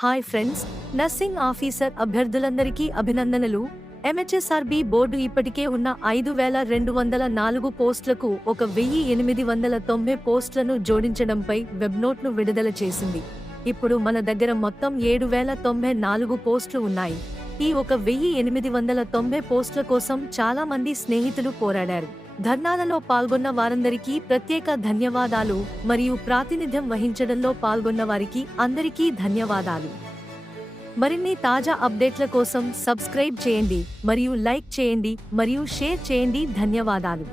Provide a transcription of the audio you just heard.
Hi friends, nursing officer అభ్యర్థులందరికీ అభినందనలు. MHSRB board ఇప్పటికే ఉన్న 5204 పోస్టులకు 1890 పోస్టులను జోడించడంపై వెబ్నోట్ను విడుదల చేసింది. ఇప్పుడు మన దగ్గర మొత్తం 7094 పోస్టులు ఉన్నాయి. ఈ 1890 పోస్టుల కోసం చాలా మంది స్నేహితులు పోరాడారు. ధర్నాలలో పాల్గొన్న వారందరికీ ప్రత్యేక ధన్యవాదాలు మరియు ప్రాతినిధ్యం వహించడంలో పాల్గొన్న వారికి అందరికీ ధన్యవాదాలు. మరిన్ని తాజా అప్డేట్ల కోసం సబ్స్క్రైబ్ చేయండి మరియు లైక్ చేయండి మరియు షేర్ చేయండి. ధన్యవాదాలు.